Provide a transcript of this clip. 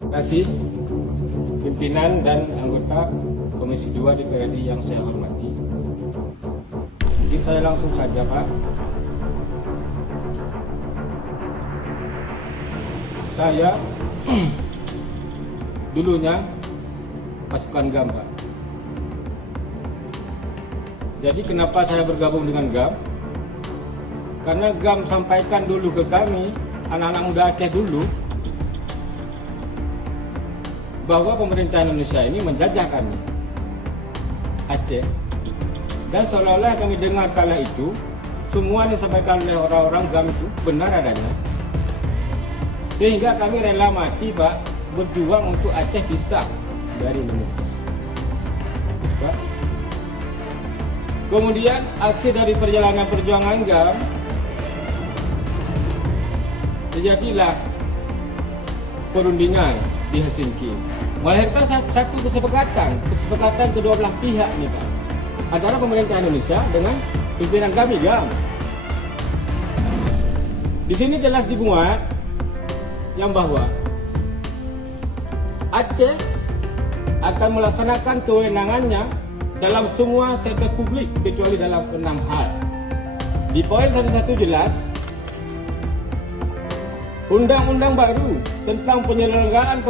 Terima kasih pimpinan dan anggota Komisi 2 DPR RI yang saya hormati. Jadi saya langsung saja, Pak. Saya dulunya pasukan GAM, Pak. Jadi kenapa saya bergabung dengan GAM? Karena GAM sampaikan dulu ke kami, anak-anak muda Aceh dulu, bahwa pemerintah Indonesia ini menjajah kami, Aceh. Dan seolah-olah kami dengar kala itu, semua yang disampaikan oleh orang-orang GAM itu benar adanya. Sehingga kami rela mati, Pak, berjuang untuk Aceh pisah dari Indonesia. Pak. Kemudian akhir dari perjalanan perjuangan GAM, terjadilah perundingan di Helsinki, melahirkan satu kesepakatan kedua belah pihak nih, Pak, antara pemerintah Indonesia dengan pimpinan kami GAM. Di sini jelas dimuat yang bahwa Aceh akan melaksanakan kewenangannya dalam semua sektor publik kecuali dalam 6 hal. Di poin 11 jelas, undang-undang baru tentang penyelenggaraan